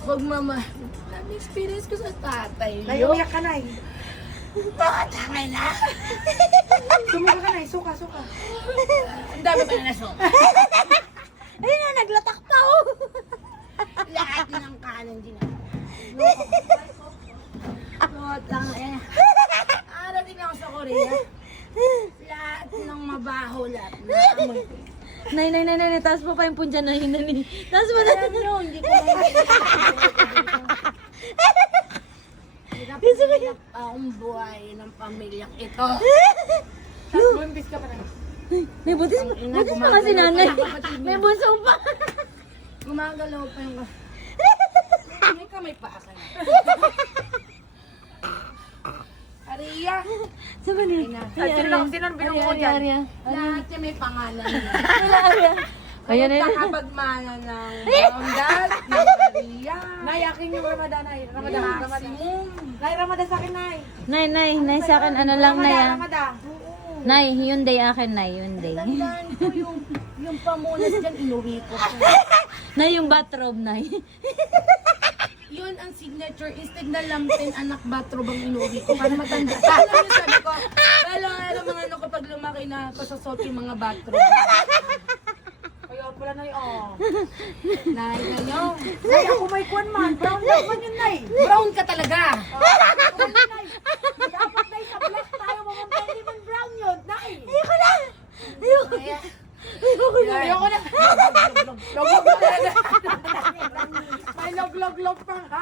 Na-experience ko sa tatay. Nay, umiyak ka, Nay. Tangay na! Sumiga ka, Nay. Suka, suka. Ang dami pa na naso. Ayun na, naglatak pa oh. Lahat ng kanan din. Lotang eh. Arating ako sa Korea. Lahat ng mabaho, lahat na amoy. Nay, taas mo pa yung punja na yun. Taas mo na. Alam nyo, hindi ko Hirap akong buhay ng pamilyang ito. Buntis ka pa, Nay. May butis pa kasi nanay. May bunso pa. Gumagalaw pa yung... May kamay pa akin. Ariya! Saan niya? Sino binuko mo dyan? Lahat niya may pangalan niya. Ayan na. Nakapagmana ng Rondat, ng Ariya. Nay, akin yung Ramadan, Nay. Ramadan. Maximum. Nay, Ramadan sa akin, Nay. Nay, sa akin, ano lang na yan. Ramadan. Nay, Hyundai akin, Nay, Hyundai. Tandaan ko yung pamunas dyan, inuwi ko. Nay, yung bathrobe, Nay. Yun ang signature. Instead na lampin, anak bathrobe ang inuwi ko. Para matanda. Alam niyo, sabi ko, alam mga ano kapag lumaki na pasasot yung mga bathrobe. Kaya pala, Nay, oh. Nay, kayo. Nay, ako may kwan man. Brown lang man yun, Nay. Brown ka talaga. Dapat, Nay, sa black tayo mamunta. Hindi man brown yun, Nay. Ayoko na. Ayoko na. Ayoko na. May log-log-log pang hay.